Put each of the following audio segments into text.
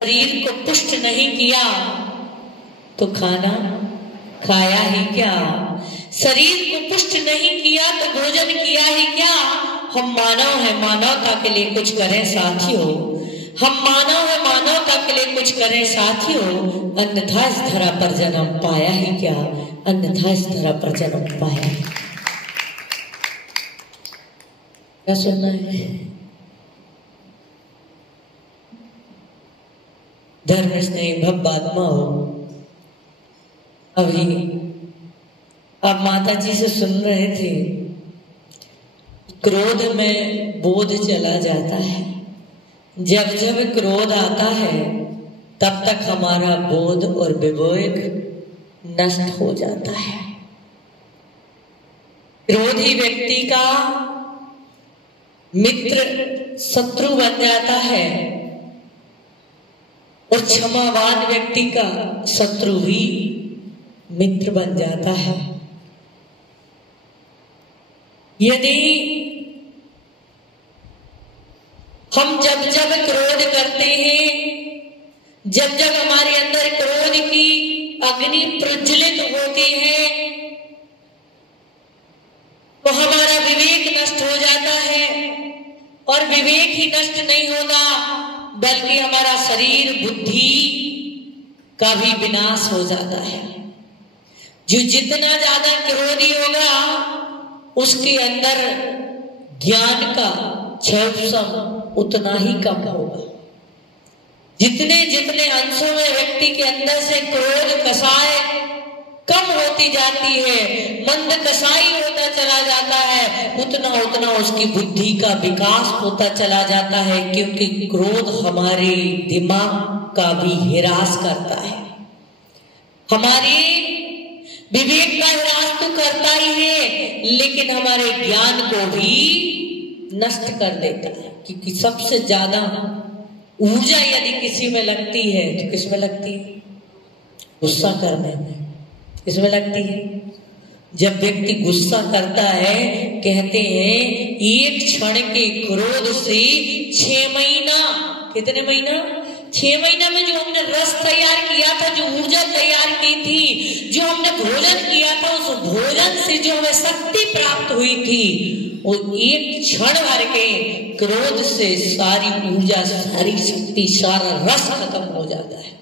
शरीर को पुष्ट नहीं किया तो खाना खाया ही क्या। शरीर को पुष्ट नहीं किया तो भोजन किया ही क्या। हम मानव हैं, मानवता के लिए कुछ करें साथियों। हम मानव हैं, मानवता के लिए कुछ करें साथियों। अन्यथा इस धरा पर जन्म पाया ही क्या। अन्यथा इस धरा पर जन्म पाया। क्या सुनना है? धर्म स्नेह भब्बात्मा हो। अभी अब माता जी से सुन रहे थे, क्रोध में बोध चला जाता है। जब जब क्रोध आता है तब तक हमारा बोध और विवेक नष्ट हो जाता है। क्रोधी व्यक्ति का मित्र शत्रु बन जाता है और क्षमावान व्यक्ति का शत्रु भी मित्र बन जाता है। यदि हम जब जब क्रोध करते हैं, जब जब हमारे अंदर क्रोध की अग्नि प्रज्वलित होती है तो हमारा विवेक नष्ट हो जाता है। और विवेक ही नष्ट नहीं होता बल्कि हमारा शरीर बुद्धि का भी विनाश हो जाता है। जो जितना ज्यादा क्रोधी होगा उसके अंदर ज्ञान का क्षय उतना ही कम होगा। जितने जितने अंशों में व्यक्ति के अंदर से क्रोध कसाय कम होती जाती है, मंद कसाई होता चला जाता है, उतना उतना उसकी बुद्धि का विकास होता चला जाता है। क्योंकि क्रोध हमारे दिमाग का भी हिरास करता है, हमारे विवेक का हिरास तो करता ही है, लेकिन हमारे ज्ञान को भी नष्ट कर देता है। क्योंकि सबसे ज्यादा ऊर्जा यदि किसी में लगती है तो किसमें लगती है? गुस्सा करने में। किसमें लगती है? जब व्यक्ति गुस्सा करता है, कहते हैं एक क्षण के क्रोध से 6 महीना, कितने महीना? 6 महीना में जो हमने रस तैयार किया था, जो ऊर्जा तैयार की थी, जो हमने भोजन किया था, उस भोजन से जो हमें शक्ति प्राप्त हुई थी, वो एक क्षण भर के क्रोध से सारी ऊर्जा, सारी शक्ति, सारा रस खत्म हो जाता है।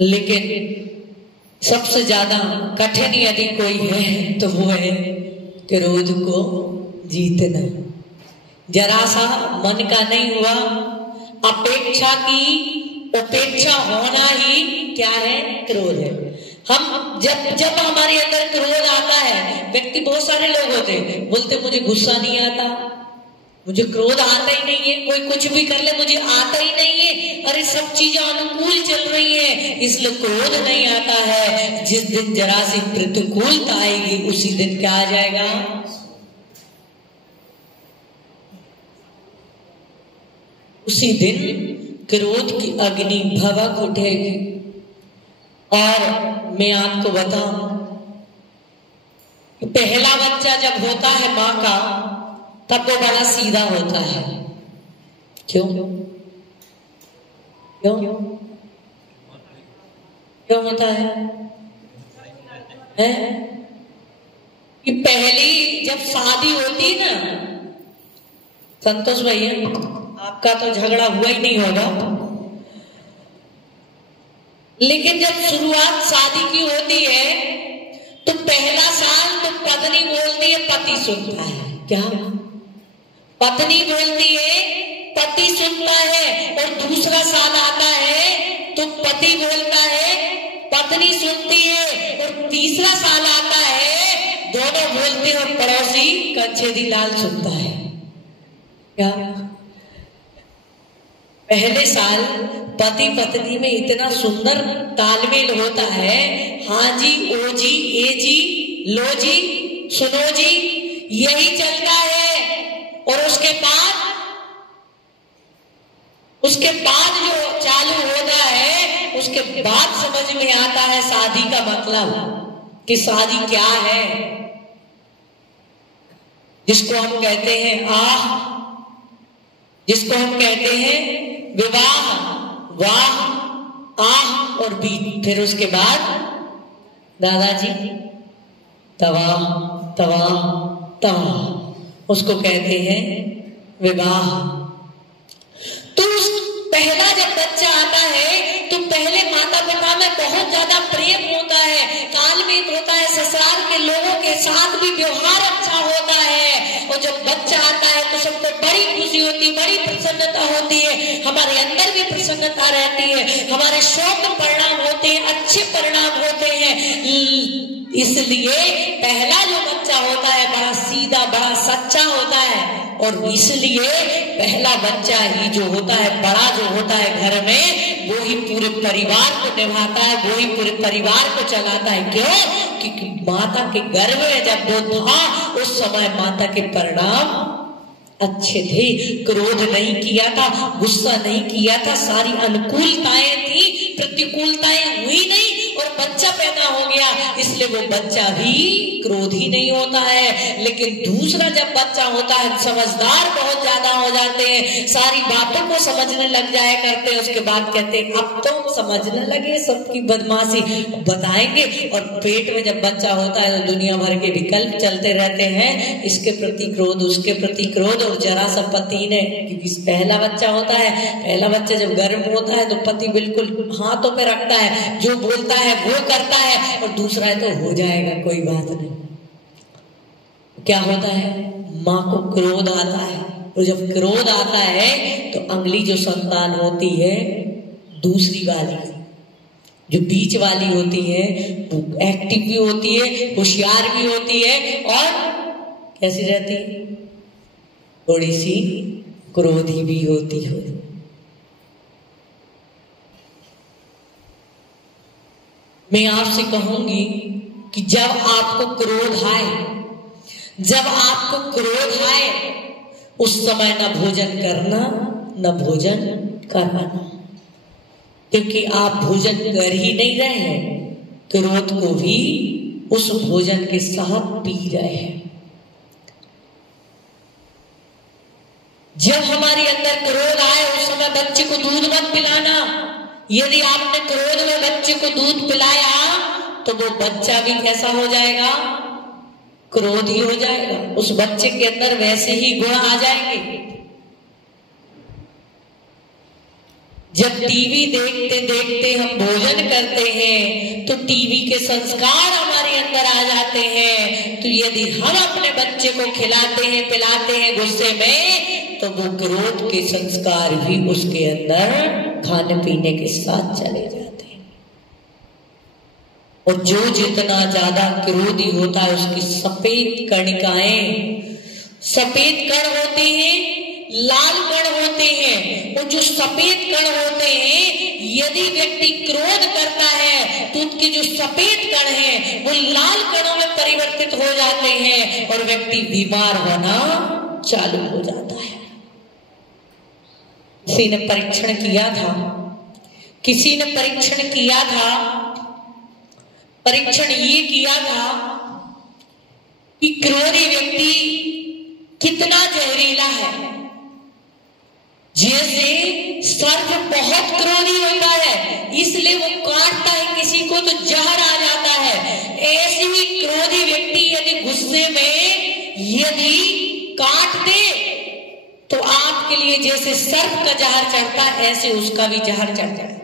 लेकिन सबसे ज्यादा कठिन यदि कोई है तो वो है क्रोध को जीतना। जरा सा मन का नहीं हुआ, अपेक्षा की उपेक्षा होना ही क्या है? क्रोध है। हम जब हमारे अंदर क्रोध आता है, व्यक्ति बहुत सारे लोग होते हैं बोलते मुझे गुस्सा नहीं आता, मुझे क्रोध आता ही नहीं है, कोई कुछ भी कर ले मुझे आता ही नहीं है, अरे सब चीजें अनुकूल चल रही है इसलिए क्रोध नहीं आता है। जिस दिन जरा सी प्रतिकूलता आएगी उसी दिन क्या आ जाएगा? उसी दिन क्रोध की अग्नि भभक उठेगी। और मैं आपको बताऊं, पहला बच्चा जब होता है माँ का तब वो बड़ा सीधा होता है। क्यों? क्यों क्यों होता है? कि पहली जब शादी होती है ना, संतोष भैया आपका तो झगड़ा हुआ ही नहीं होगा, लेकिन जब शुरुआत शादी की होती है तो पहला साल तो पत्नी बोलती है, पति सुनता है। क्या? पत्नी बोलती है, पति सुनता है। और दूसरा साल आता है तो पति बोलता है, पत्नी सुनती है। और तीसरा साल आता है, दोनों बोलते हैं और पड़ोसी कंछेदी लाल सुनता है। क्या? पहले साल पति पत्नी में इतना सुंदर तालमेल होता है, हाँ जी, ओ जी, ए जी, लो जी, सुनो जी, यही चलता है। और उसके बाद जो चालू होता है, उसके बाद समझ में आता है शादी का मतलब कि शादी क्या है। जिसको हम कहते हैं आह जिसको हम कहते हैं विवाह, वाह, आह और बी। फिर उसके बाद दादाजी तवा तवा तवा, उसको कहते हैं विवाह। तो पहला जब बच्चा आता है तो पहले माता पिता में बहुत ज्यादा प्रेम होता है, तालमेल होता है, ससुराल के लोगों के साथ भी व्यवहार अच्छा होता है। और जब बच्चा आता है तो सबको बड़ी खुशी होती है, बड़ी प्रसन्नता होती है, हमारे अंदर भी प्रसन्नता रहती है, हमारे शौक परिणाम होते हैं, अच्छे परिणाम होते हैं। इसलिए पहला जो बच्चा होता है बड़ा सीधा, बड़ा सच्चा होता है। और इसलिए पहला बच्चा ही जो होता है, बड़ा जो होता है घर में, वो ही पूरे परिवार को निभाता है, वो ही पूरे परिवार को चलाता है। क्यों? क्योंकि माता के गर्भ में जब वो था उस समय माता के परिणाम अच्छे थे, क्रोध नहीं किया था, गुस्सा नहीं किया था, सारी अनुकूलताएं थी, प्रतिकूलताएं हुई नहीं, और बच्चा पैदा हो गया, इसलिए वो बच्चा भी क्रोधी नहीं होता है। लेकिन दूसरा जब बच्चा होता है समझदार बहुत ज्यादा हो जाते हैं, सारी बातों को समझने लग जाया करते हैं, उसके बाद कहते हैं अब तो समझने लगे सबकी बदमाशी बताएंगे। और पेट में जब बच्चा होता है तो दुनिया भर के विकल्प चलते रहते हैं, इसके प्रति क्रोध, उसके प्रति क्रोध, और जरा सा पति ने, क्योंकि पहला बच्चा होता है, पहला बच्चा जब गर्भ होता है तो पति बिल्कुल हाथों पे रखता है, जो बोलता है वो करता है, और दूसरा है तो हो जाएगा कोई बात नहीं। क्या होता है? माँ को क्रोध आता है, और जब क्रोध आता है तो अगली जो संतान होती है, दूसरी वाली जो बीच वाली होती है, वो एक्टिव भी होती है, होशियार भी होती है, और कैसी रहती है? थोड़ी सी क्रोधी भी होती है। मैं आपसे कहूंगी कि जब आपको क्रोध आए, जब आपको क्रोध आए, उस समय न भोजन करना न भोजन कराना, क्योंकि आप भोजन कर ही नहीं रहे हैं, क्रोध को भी उस भोजन के साथ पी रहे हैं। जब हमारे अंदर क्रोध आए उस समय बच्चे को दूध मत पिलाना। यदि आपने क्रोध में बच्चे को दूध पिलाया तो वो बच्चा भी कैसा हो जाएगा? क्रोधी हो जाएगा। उस बच्चे के अंदर वैसे ही गुण आ जाएंगे। जब टीवी देखते देखते हम भोजन करते हैं तो टीवी के संस्कार हमारे अंदर आ जाते हैं। तो यदि हम अपने बच्चे को खिलाते हैं, पिलाते हैं गुस्से में, तो वो क्रोध के संस्कार भी उसके अंदर खाने पीने के साथ चले जाते हैं। और जो जितना ज्यादा क्रोधी होता है उसकी सफेद कणिकाएं, सफेद कण होते हैं, लाल कण होते हैं। और जो सफेद कण होते हैं, यदि व्यक्ति क्रोध करता है तो उसके जो सफेद कण हैं वो लाल कणों में परिवर्तित हो जाते हैं और व्यक्ति बीमार होना चालू हो जाता है। किसी ने परीक्षण किया था, किसी ने परीक्षण किया था, परीक्षण ये किया था कि क्रोधी व्यक्ति कितना जहरीला है। जैसे सर्प बहुत क्रोधी होता है इसलिए वो काटता है किसी को तो जहर आ जाता है, ऐसे ही क्रोधी व्यक्ति यदि गुस्से में यदि काट दे तो आपके लिए जैसे सर्प का जहर चढ़ता है ऐसे उसका भी जहर चढ़ जाए।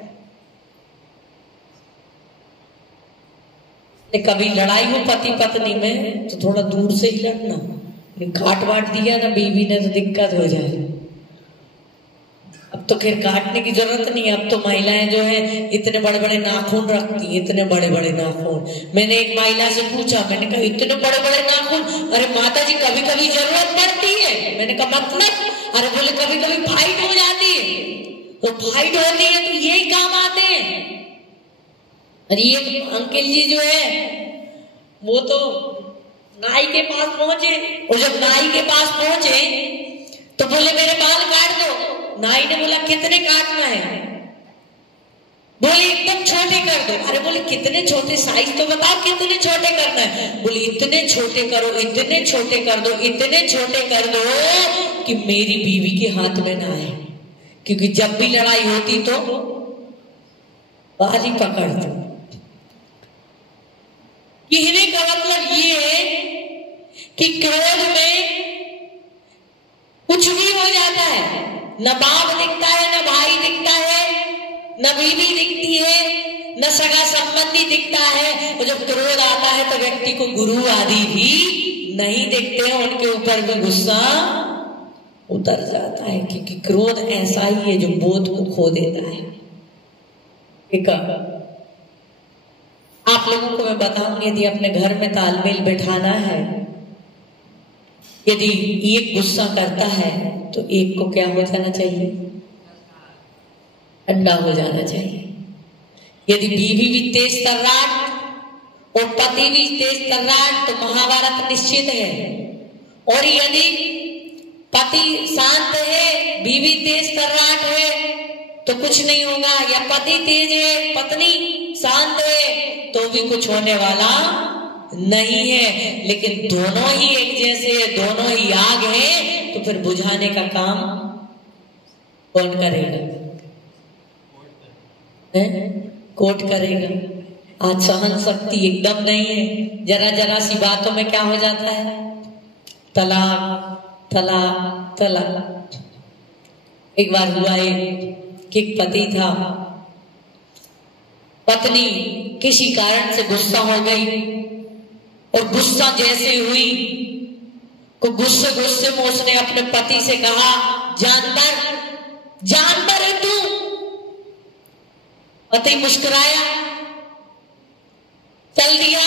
कभी लड़ाई हो पति पत्नी में तो थोड़ा दूर से ही लड़ना, काट वाट दिया ना बीवी ने तो दिक्कत हो जाए। अब तो खैर काटने की जरूरत नहीं है, अब तो महिलाएं जो है इतने बड़े बड़े नाखून रखती हैं, इतने बड़े बड़े नाखून। मैंने एक महिला से पूछा, मैंने कहा इतने बड़े बड़े नाखून? अरे माता जी कभी कभी जरूरत पड़ती है। मैंने कहा मतलब? अरे बोले कभी कभी फाइट हो जाती है, तो फाइट होती है तो यही काम आते हैं। अरे ये अंकल जी जो है वो तो नाई के पास पहुंचे, और जब नाई के पास पहुंचे तो बोले मेरे बाल काट दो। नाई ने बोला कितने काटना है? बोले एकदम छोटे कर दो। अरे बोले कितने छोटे, साइज तो बताओ कितने छोटे करना है? बोले इतने छोटे करो, इतने छोटे कर दो, इतने छोटे कर दो कि मेरी बीवी के हाथ में ना आए, क्योंकि जब भी लड़ाई होती तो बाजी पकड़ दो। कहने का मतलब ये है कि क्रोध में कुछ भी हो जाता है, न बाप दिखता है, न भाई दिखता है, न बीवी दिखती है, न सगा संबंधी दिखता है। और जब क्रोध आता है तो व्यक्ति को गुरु आदि भी नहीं दिखते हैं, उनके ऊपर भी गुस्सा उतर जाता है, क्योंकि क्रोध ऐसा ही है जो बोध को खो देता है। ठीक है, आप लोगों को मैं बताऊंगी, यदि अपने घर में तालमेल बैठाना है, यदि एक गुस्सा करता है तो एक को क्या हो जाना चाहिए, ठंडा हो जाना चाहिए। यदि बीवी भी तेज तर्राट और पति भी तेज तर्राट तो महाभारत निश्चित है। और यदि पति शांत है, बीवी तेज तर्राट है तो कुछ नहीं होगा, या पति तेज है, पत्नी शांत है तो भी कुछ होने वाला नहीं है। लेकिन दोनों ही एक जैसे, दोनों ही आग है, तो फिर बुझाने का काम कौन करेगा? कोर्ट करेगा। आज सहन शक्ति एकदम नहीं है, जरा जरा सी बातों में क्या हो जाता है, तलाक तलाक तलाक। एक बार हुआ है कि एक पति था, पत्नी किसी कारण से गुस्सा हो गई, और गुस्सा जैसे हुई को गुस्से गुस्से में उसने अपने पति से कहा, जानवर है तू। पति मुस्कुराया, चल दिया।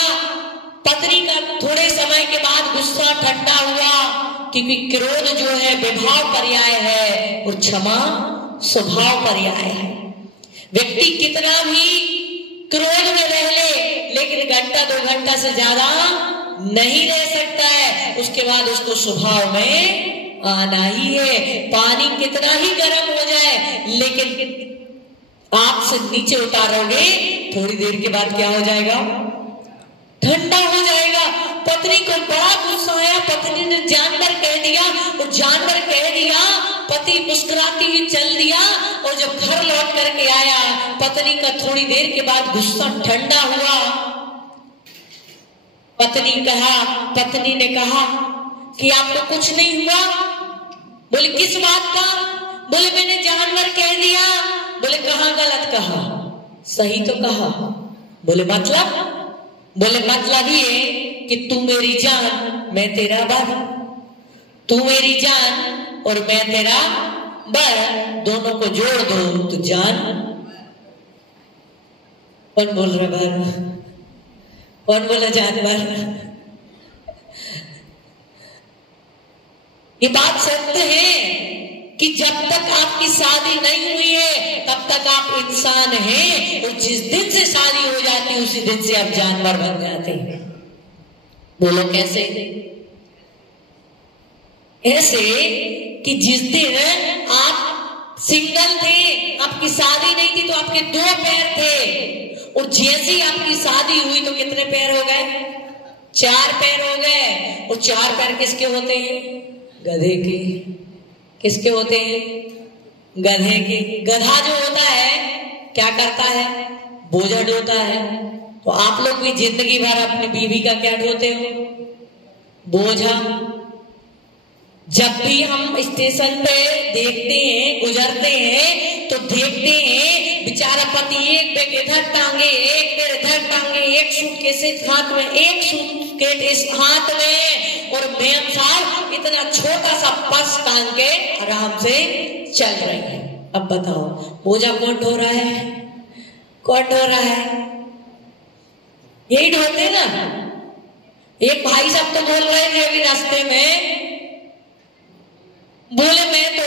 पत्नी का थोड़े समय के बाद गुस्सा ठंडा हुआ, क्योंकि क्रोध जो है विभाव पर्याय है और क्षमा स्वभाव पर्याय है। व्यक्ति कितना भी क्रोध में रह ले, लेकिन घंटा 2 घंटा से ज्यादा नहीं रह सकता है, उसके बाद उसको स्वभाव में आना ही है। पानी कितना ही गर्म हो जाए, लेकिन आप से नीचे उतारोगे, थोड़ी देर के बाद क्या हो जाएगा, ठंडा हो जाएगा। पत्नी को बड़ा गुस्सा आया, पत्नी ने जानवर कह दिया, और जानवर कह दिया, पति मुस्कुराती हुई चल दिया। और जब घर लौट करके आया, पत्नी का थोड़ी देर के बाद गुस्सा ठंडा हुआ। पत्नी ने कहा कि आपको कुछ नहीं हुआ? बोले किस बात का? बोले मैंने जानवर कह दिया। बोले कहाँ गलत कहा, सही तो कहा। बोले मतलब? बोले मतलब ये कि तू मेरी जान मैं तेरा बर, तू मेरी जान और मैं तेरा बर, दोनों को जोड़ दो तो जान। कौन बोल रहा बर? कौन बोला जानवर? ये बात सत्य है कि जब तक आपकी शादी नहीं हुई है तब तक आप इंसान हैं, और जिस दिन से शादी हो जाती है उसी दिन से आप जानवर बन जाते हैं। बोलो कैसे? ऐसे कि जिस दिन आप सिंगल थे, आपकी शादी नहीं थी, तो आपके 2 पैर थे, और जैसे ही आपकी शादी हुई तो कितने पैर हो गए? 4 पैर हो गए। और 4 पैर किसके होते हैं? गधे के। किसके होते हैं? गधे के। गधा जो होता है क्या करता है? बोझा ढोता है। तो आप लोग भी जिंदगी भर अपनी बीवी का क्या ढोते हो? बोझा। जब भी हम स्टेशन पे देखते हैं, गुजरते हैं, तो देखते हैं बेचारा पति एक बैग इधर टांगे, एक बैग इधर टांगे, एक सूटकेस हाथ में, एक सूटकेस हाथ में, और मैम साहब इतना छोटा सा पर्स टांग के आराम से चल रहे हैं। अब बताओ बोझा कौन ढो रहा है? कौन ढो रहा है? यही ढोते ना। एक भाई साहब तो बोल रहे थे अभी रास्ते में, बोले मैं तो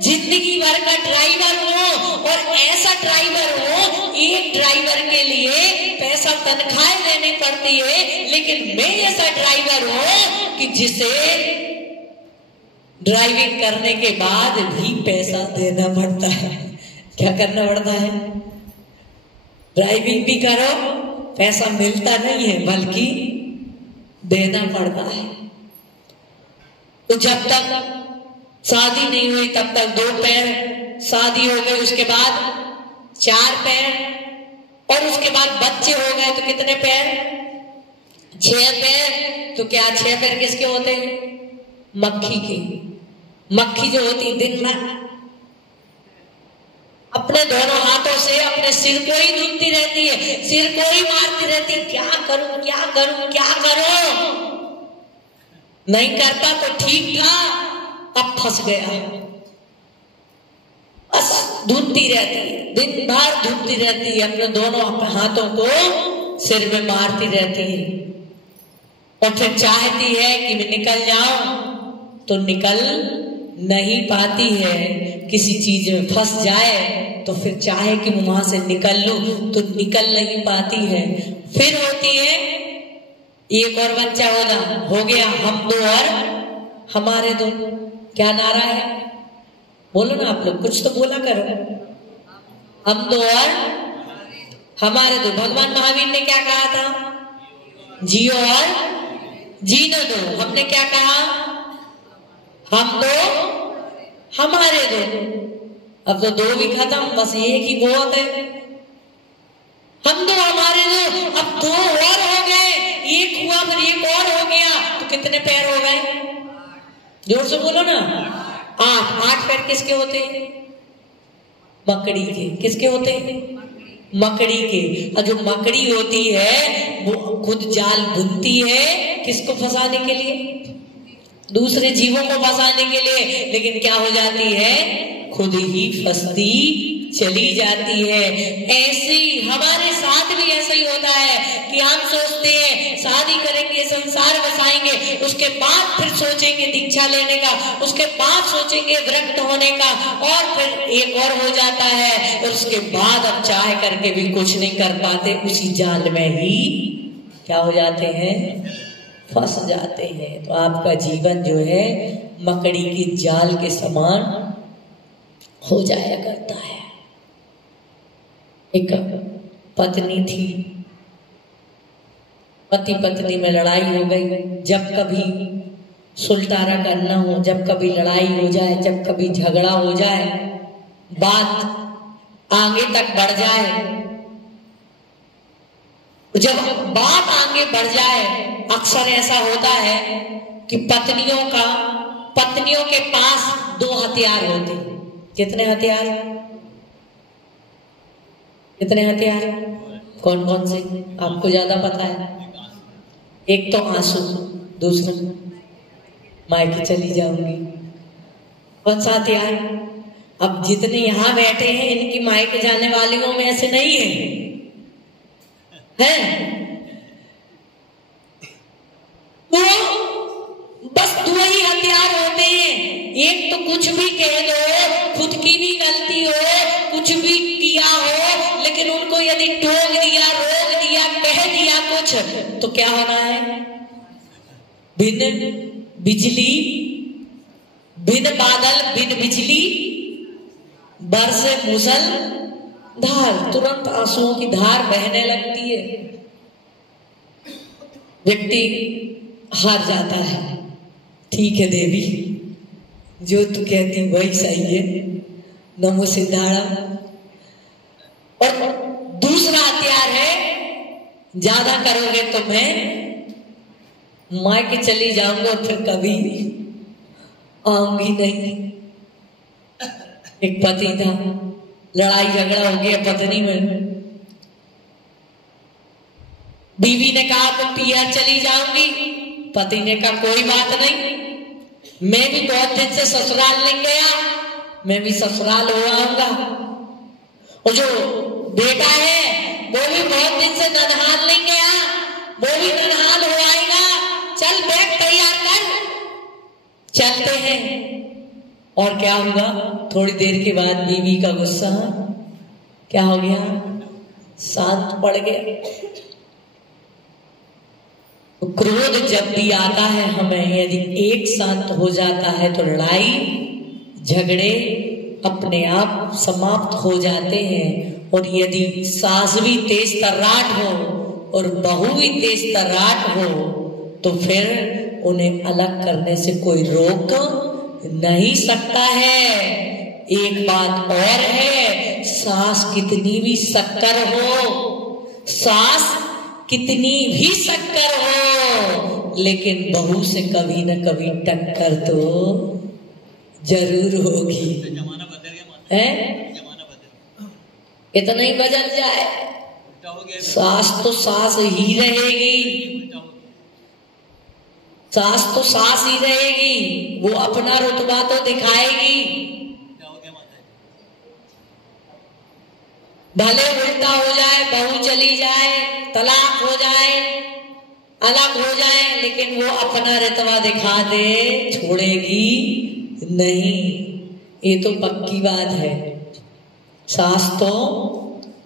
जिंदगी भर का ड्राइवर हूँ, और ऐसा ड्राइवर हूँ, एक ड्राइवर के लिए पैसा तनख्वाह देनी पड़ती है, लेकिन मैं ऐसा ड्राइवर हूँ कि जिसे ड्राइविंग करने के बाद भी पैसा देना पड़ता है। क्या करना पड़ता है? ड्राइविंग भी करो, पैसा मिलता नहीं है बल्कि देना पड़ता है। तो जब तक शादी नहीं हुई तब तक 2 पैर, शादी हो गई उसके बाद 4 पैर, और उसके बाद बच्चे हो गए तो कितने पैर? 6 पैर। तो क्या 6 पैर किसके होते हैं? मक्खी के। मक्खी जो होती दिन में अपने दोनों हाथों से अपने सिर को ही धुनती रहती है, सिर को ही मारती रहती है, क्या करूं क्या करूं क्या करूं, नहीं करता तो ठीक था, अब फंस गया। बस धुनती रहती है, दिन भर धुनती रहती है, अपने दोनों हाथों को सिर में मारती रहती है, और फिर चाहती है कि मैं निकल जाऊं तो निकल नहीं पाती है। किसी चीज में फंस जाए तो फिर चाहे कि वहां से निकल लूं तो निकल नहीं पाती है। फिर होती है एक और बच्चा हो गया, हम 2 और हमारे 2। क्या नारा है? बोलो ना आप लोग, कुछ तो बोला करो। हम 2 और हमारे 2। भगवान महावीर ने क्या कहा था? जियो और जीने दो। हमने क्या कहा? हम 2 हमारे 2। अब तो 2 भी खत्म, बस एक ही बहुत है। हम 2 हमारे 2, अब 2 और हो गए, एक हुआ फिर एक और हो गया, तो कितने पैर हो गए? जोर से बोलो ना। 8 पैर किसके होते हैं? मकड़ी के। किसके होते हैं? मकड़ी के। और जो मकड़ी होती है वो खुद जाल बुनती है, किसको फंसाने के लिए? दूसरे जीवों को फंसाने के लिए, लेकिन क्या हो जाती है? खुद ही फंसती चली जाती है। ऐसे हमारे साथ भी ऐसा ही होता है कि हम सोचते हैं शादी करेंगे, संसार बसाएंगे, उसके बाद फिर सोचेंगे दीक्षा लेने का, उसके बाद सोचेंगे विरक्त होने का, और फिर एक और हो जाता है, और उसके बाद अब चाह करके भी कुछ नहीं कर पाते, उसी जाल में ही क्या हो जाते हैं? फंस जाते हैं। तो आपका जीवन जो है मकड़ी की जाल के समान हो जाया करता है। एक पत्नी थी, पति पत्नी में लड़ाई हो गई। जब कभी सुलटारा करना हो, जब कभी लड़ाई हो जाए, जब कभी झगड़ा हो जाए, बात आगे तक बढ़ जाए, जब बात आगे बढ़ जाए, अक्सर ऐसा होता है कि पत्नियों के पास 2 हथियार होते हैं। कितने हथियार? कितने हथियार? कौन कौन से आपको ज्यादा पता है? एक तो आंसू, दूसरा मायके चली जाऊंगी। कौन सा हथियार? अब जितने यहां बैठे हैं इनकी मायके जाने वालियों में ऐसे नहीं है, तो बस 2 ही हथियार होते हैं। एक तो कुछ भी कह दो, खुद की भी गलती हो, कुछ भी किया हो, लेकिन उनको यदि टोक दिया, रोक दिया, कह दिया कुछ, तो क्या होना है? बिन बिजली, बिन बादल, बिन बिजली बरसे मूसल धार, तुरंत आंसुओं की धार बहने लगती है। व्यक्ति हार जाता है। ठीक है देवी, जो तू कहती वही सही है, नमो सिद्धारा। और दूसरा हथियार है, ज्यादा करोगे तो मैं मायके चली जाऊंगा और फिर कभी आऊंगी नहीं। एक पति था, लड़ाई झगड़ा हो गया पत्नी में, बीवी ने कहा तो पिया चली जाऊंगी, पति ने कहा कोई बात नहीं, मैं भी बहुत दिन से ससुराल नहीं गया, मैं भी ससुराल हो आऊंगा, और जो बेटा है वो भी बहुत दिन से ननहाल नहीं गया, वो भी ननहाल हो आएगा, चल बैग तैयार कर, चलते हैं। और क्या हुआ? थोड़ी देर के बाद बीवी का गुस्सा क्या हो गया? शांत पड़ गया। क्रोध जब भी आता है हमें, यदि एक साथ हो जाता है तो लड़ाई झगड़े अपने आप समाप्त हो जाते हैं। और यदि सास भी तेज तर्राट हो और बहू भी तेज तर्राट हो तो फिर उन्हें अलग करने से कोई रोक नहीं सकता है। एक बात और है, सास कितनी भी शक्कर हो, सास कितनी भी शक्कर हो, लेकिन बहू से कभी न कभी टक्कर तो जरूर होगी। जमाना बदल गया है, जमाना बदल इतना ही बदल जाए, सास तो सास ही रहेगी, सास तो सास ही रहेगी, वो अपना रुतबा तो दिखाएगी। भले उल्टा हो जाए, बहू चली जाए, तलाक हो जाए, अलग हो जाए, लेकिन वो अपना रुतबा दिखा दे, छोड़ेगी नहीं। ये तो पक्की बात है। सास तो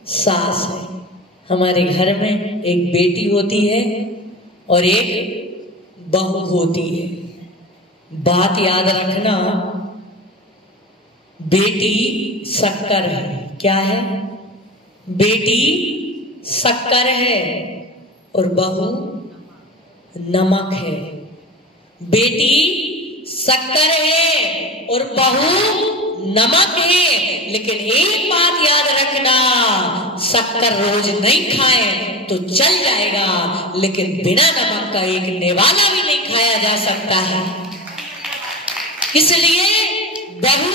सास है। हमारे घर में एक बेटी होती है और एक बहू होती है। बात याद रखना, बेटी शक्कर है। क्या है? बेटी शक्कर है और बहू नमक है। बेटी शक्कर है और बहू नमक है, लेकिन एक बात याद रखना, शक्कर रोज नहीं खाएं तो चल जाएगा, लेकिन बिना नमक का एक नेवाला भी नहीं खाया जा सकता है। इसलिए बहू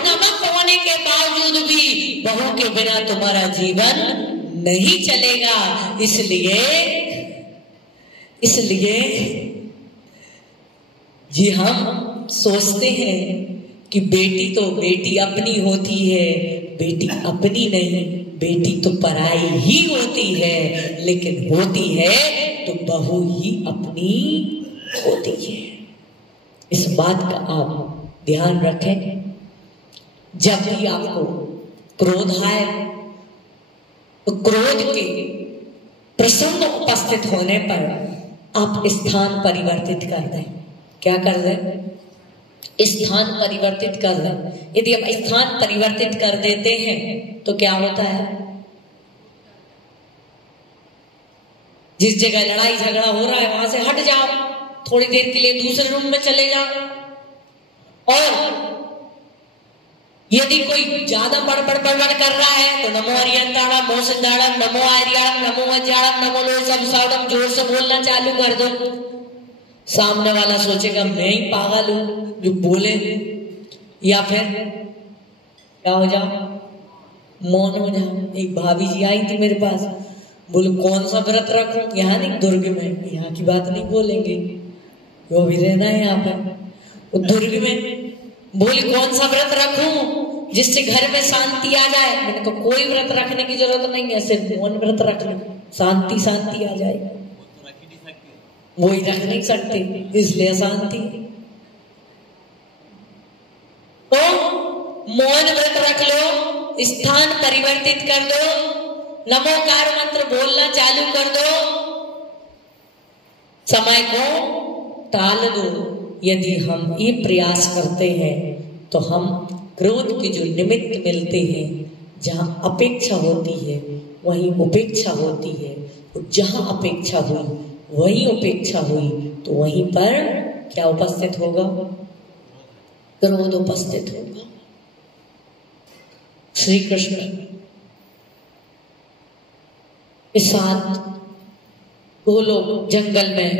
नमक होने के बावजूद भी बहू के बिना तुम्हारा जीवन नहीं चलेगा। इसलिए जी हम सोचते हैं कि बेटी तो बेटी अपनी होती है, बेटी अपनी नहीं, बेटी तो पराई ही होती है, लेकिन होती है तो बहू ही अपनी होती है। इस बात का आप ध्यान रखें। जब भी आपको क्रोध आए तो क्रोध के प्रसंग उपस्थित होने पर आप स्थान परिवर्तित कर दें। क्या कर दें? स्थान परिवर्तित कर दें। यदि आप स्थान परिवर्तित कर देते हैं तो क्या होता है? जिस जगह लड़ाई झगड़ा हो रहा है वहां से हट जाओ, थोड़ी देर के लिए दूसरे रूम में चले जाओ। और यदि कोई ज्यादा बड़बड़ कर रहा है तो नमो हरियंताणम, नमो सिद्धाणम, नमो आर्याणम, नमो वज्राणम, नमो लो सब साउडम जोर से बोलना चालू कर दो। सामने वाला सोचेगा मैं ही पागल हूं जो बोले, या फिर क्या हो जाओ, मौन हो जाओ। एक भाभी जी आई थी मेरे पास, बोले कौन सा व्रत रखूं? यहाँ नहीं, दुर्ग में, यहाँ की बात नहीं बोलेंगे, वो भी रहना है यहाँ पे। दुर्ग में बोले कौन सा व्रत रखूं जिससे घर में शांति आ जाए? मैंने कहा कोई व्रत रखने की जरूरत नहीं है, सिर्फ मौन व्रत रख लो, शांति आ जाए। वो ही रख नहीं सकते, इसलिए शांति। तो मौन व्रत रख लो, स्थान परिवर्तित कर दो, नमोकार मंत्र बोलना चालू कर दो, समय को टाल दो। यदि हम ये प्रयास करते हैं तो हम क्रोध के जो निमित्त मिलते हैं, जहां अपेक्षा होती है वहीं उपेक्षा होती है, और जहां अपेक्षा हुई वहीं उपेक्षा हुई, तो वहीं पर क्या उपस्थित होगा? क्रोध उपस्थित होगा। श्री कृष्ण के साथ वो लोग जंगल में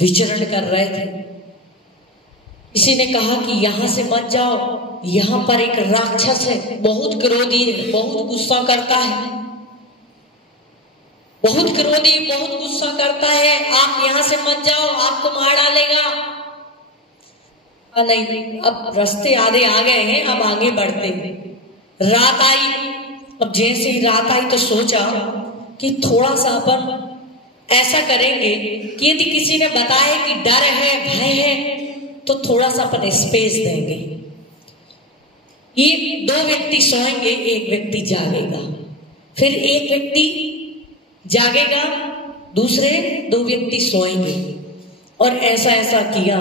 विचरण कर रहे थे। किसी ने कहा कि यहां से मत जाओ, यहां पर एक राक्षस है, बहुत क्रोधी है, बहुत गुस्सा करता है, बहुत क्रोधी, बहुत गुस्सा करता है, आप यहां से मत जाओ, आपको मार डालेगा। नहीं, अब रास्ते आधे आ गए हैं, अब आगे बढ़ते हैं। रात आई, अब जैसे ही रात आई तो सोचा कि थोड़ा सा अपन ऐसा करेंगे कि यदि किसी ने बताया कि डर है, भय है, तो थोड़ा सा अपन स्पेस देंगे। ये दो व्यक्ति सोएंगे, एक व्यक्ति जागेगा, फिर एक व्यक्ति जागेगा, दूसरे दो व्यक्ति सोएंगे। और ऐसा किया।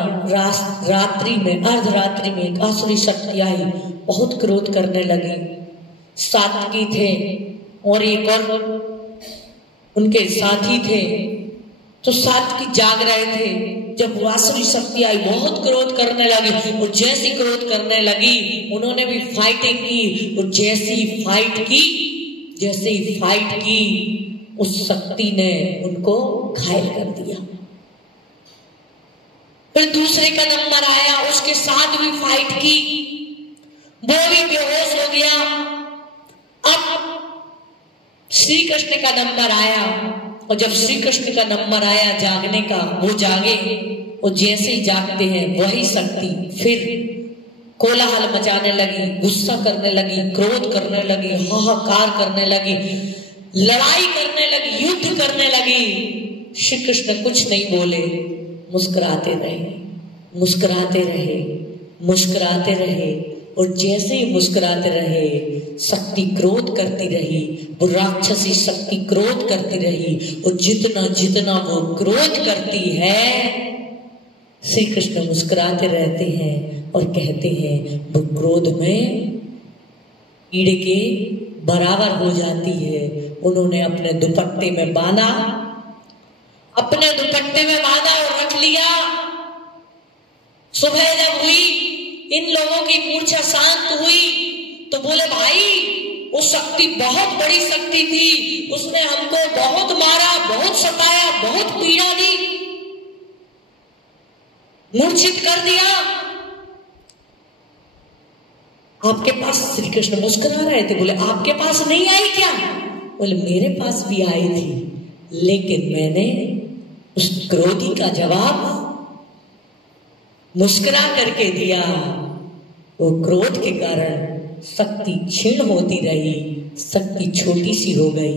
रात्रि में, अर्धरात्रि में एक आसुरी शक्ति आई, बहुत क्रोध करने लगी। सात्विकी थे और एक और उनके साथी थे, तो सात्विकी जाग रहे थे जब वासुरी शक्ति आई बहुत क्रोध करने लगी, और जैसी क्रोध करने लगी उन्होंने भी फाइटिंग की, और जैसे ही फाइट की उस शक्ति ने उनको घायल कर दिया। फिर दूसरे का नंबर आया, उसके साथ भी फाइट की, वो भी बेहोश हो गया। अब श्री कृष्ण का नंबर आया, और जब श्री कृष्ण का नंबर आया जागने का, वो जागे, और जैसे ही जागते हैं वही शक्ति फिर कोलाहल मचाने लगी, गुस्सा करने लगी, क्रोध करने लगी, हाहाकार करने लगी, लड़ाई करने लगी, युद्ध करने लगी। श्री कृष्ण कुछ नहीं बोले, मुस्कुराते रहे, मुस्कुराते रहे, मुस्कुराते रहे, और जैसे ही मुस्कुराते रहे शक्ति क्रोध करती रही, वो राक्षसी शक्ति क्रोध करती रही, और जितना जितना वो क्रोध करती है श्री कृष्ण मुस्कुराते रहते हैं और कहते हैं वो क्रोध में कीड़े के बराबर हो जाती है। उन्होंने अपने दुपट्टे में बांधा, अपने दुपट्टे में बांधा और रख लिया। सुबह जब हुई, इन लोगों की मूर्छा शांत हुई, तो बोले भाई वो शक्ति बहुत बड़ी शक्ति थी, उसने हमको बहुत मारा, बहुत सताया, बहुत पीड़ा दी, मूर्छित कर दिया। आपके पास, श्री कृष्ण मुस्कुरा रहे थे, बोले आपके पास नहीं आई क्या? बोले मेरे पास भी आई थी, लेकिन मैंने उस क्रोधी का जवाब मुस्कुरा करके दिया। वो क्रोध के कारण शक्ति क्षीण होती रही, शक्ति छोटी सी हो गई।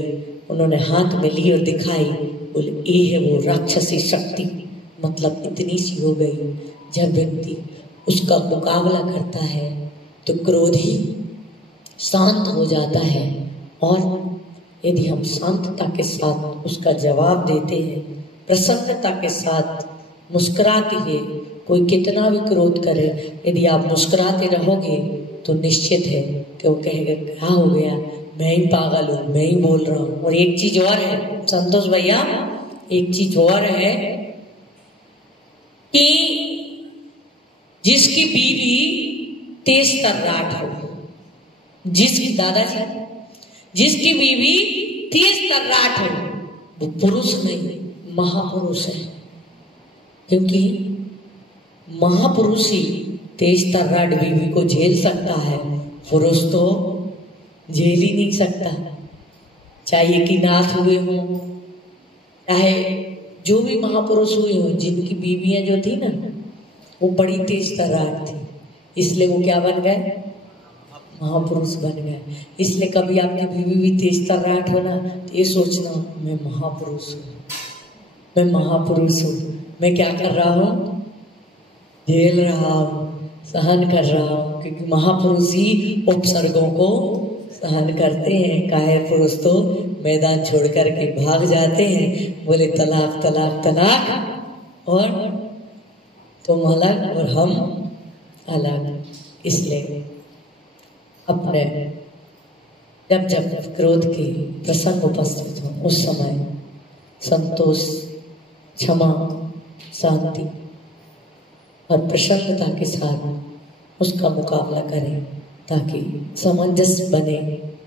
उन्होंने हाथ में ली और दिखाई, बोले ये है वो राक्षसी शक्ति, मतलब इतनी सी हो गई। जब व्यक्ति उसका मुकाबला करता है तो क्रोध ही शांत हो जाता है, और यदि हम शांतता के साथ उसका जवाब देते हैं, प्रसन्नता के साथ मुस्कुराते हैं, कोई कितना भी क्रोध करे, यदि आप मुस्कुराते रहोगे तो निश्चित है कि वो कहेगा क्या हो गया, मैं ही पागल हूँ, मैं ही बोल रहा हूँ। और एक चीज और है संतोष भैया, एक चीज और है कि जिसकी बीवी तेज तर्राट हो, जिसकी दादाजी जिसकी बीवी तेज तर्राट हो, वो पुरुष नहीं महापुरुष है। क्योंकि महापुरुष ही तेज तर्राट बीवी को झेल सकता है, पुरुष तो झेल ही नहीं सकता। चाहे कि नाथ हुए हो, चाहे जो भी महापुरुष हुए हो, जिनकी बीवियां जो थी ना वो बड़ी तेज तर्राट थी, इसलिए वो क्या बन गए, महापुरुष बन गए। इसलिए कभी आपकी बीवी भी तेज तर्राट हो ना, तो ये सोचना मैं महापुरुष हूँ, मैं महापुरुष हूँ, मैं क्या कर रहा हूँ, झेल रहा हूँ, सहन कर रहा हूँ। क्योंकि महापुरुष ही उपसर्गों को सहन करते हैं, कायर पुरुष तो मैदान छोड़ कर के भाग जाते हैं, बोले तलाक तलाक तलाक, और तुम अलग और हम अलग। इसलिए अपने जब जब क्रोध के प्रसंग उपस्थित हो उस समय संतोष, क्षमा, शांति और प्रसन्नता के साथ उसका मुकाबला करें, ताकि सामंजस्य बने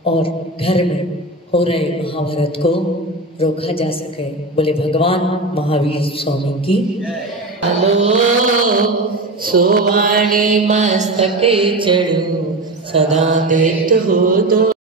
और घर में हो रहे महाभारत को रोका जा सके। बोले भगवान महावीर स्वामी की। आलो सोवाणी मस्तके चढ़ू, सदा देत हो दो।